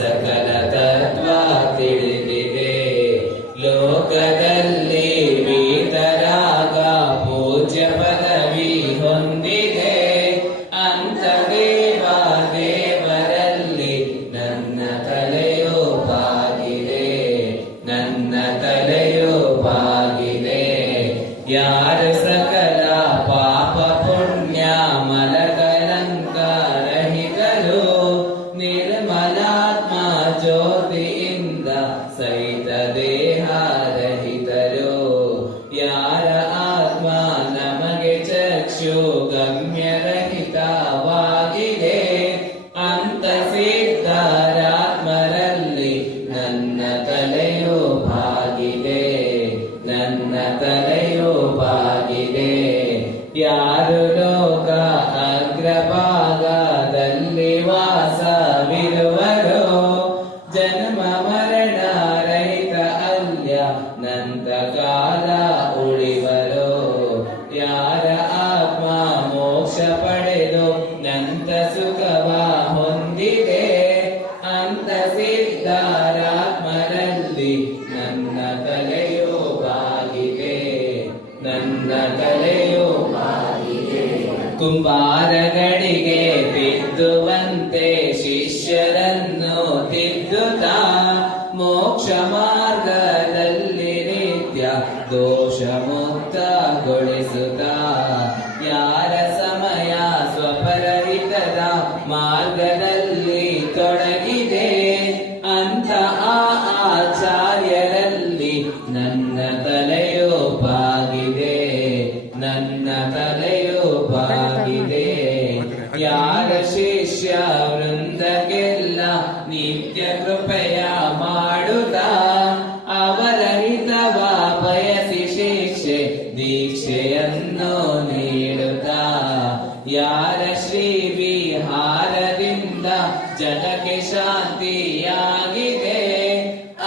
ಸಕಲ ತತ್ವ ತಿಳಿದಿದೆ ಲೋಕದಲ್ಲಿ ವೀತರಾಗ ಪೂಜ್ಯ ಪದವಿ ಹೊಂದಿದೆ. ಅಂತ ದೇವ ದೇವರಲ್ಲಿ ನನ್ನ ತಲೆಯೋ ಬಾಗಿದೆ. ನನ್ನ ತಲೆಯೋ ನನ್ನ ಕುಂಬಾರಗಳಿಗೆ ತಿದ್ದುವಂತೆ ಶಿಷ್ಯರನ್ನು ತಿದ್ದುತ್ತ ಮೋಕ್ಷ ಮಾರ್ಗದಲ್ಲಿ ನಿತ್ಯ ದೋಷ ಮುಕ್ತಗೊಳಿಸುತ್ತಾ ಯಾರ ಸಮಯ ಸ್ವಪರಹಿತದ ಮಾರ್ಗದಲ್ಲಿ ತೊಡಗಿದೆ. ಅಂತ ಆಚಾರ್ಯರಲ್ಲಿ ನನ್ನ ತಲೆಯೋ ಬಾಗಿದೆ ನನ್ನ ತಲೆಯೋ ಮಾಡುತ್ತಾ ಅವರ ಹಿತವ ಬಯಸಿ ಶಿಕ್ಷೆ, ದೀಕ್ಷೆಯನ್ನು ನೀಡುತ್ತ. ಯಾರ ಶ್ರೀ ವಿಹಾರದಿಂದ ಜಗಕ್ಕೆ ಶಾಂತಿಯಾಗಿದೆ,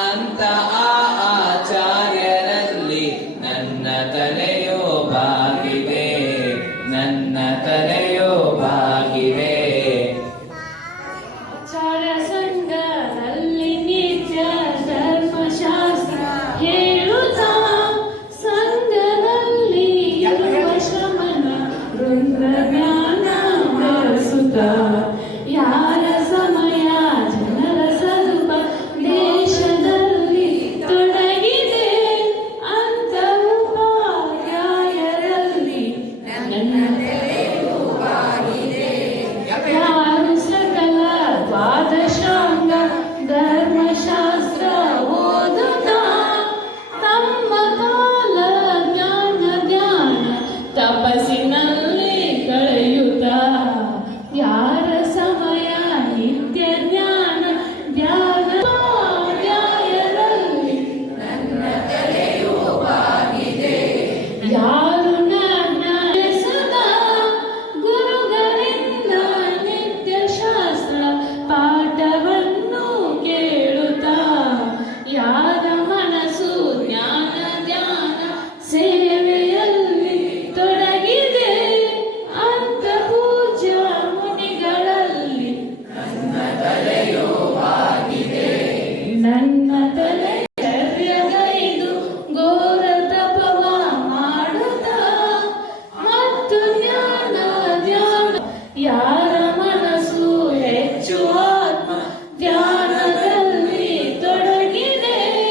ಅಂತ ಆ ಆಚಾರ್ಯರಲ್ಲಿ ನನ್ನ ತಲೆಯೋ ಬಾಗಿದೆ. Jagannatha Sutta. ಯಾರ ಮನಸ್ಸು ಹೆಚ್ಚು ಆತ್ಮ ಧ್ಯಾನದಲ್ಲಿ ತೊಡಗಿದೆ?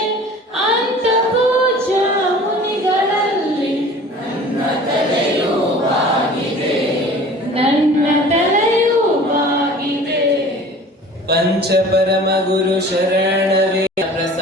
ಅಂತ ಪೂಜ್ಯ ಮುನಿಗಳಲ್ಲಿ ನನ್ನ ತಲೆಯೂ ಬಾಗಿದೆ. ಪಂಚ ಪರಮ ಗುರು ಶರಣವೇ ಪ್ರಸಾದವು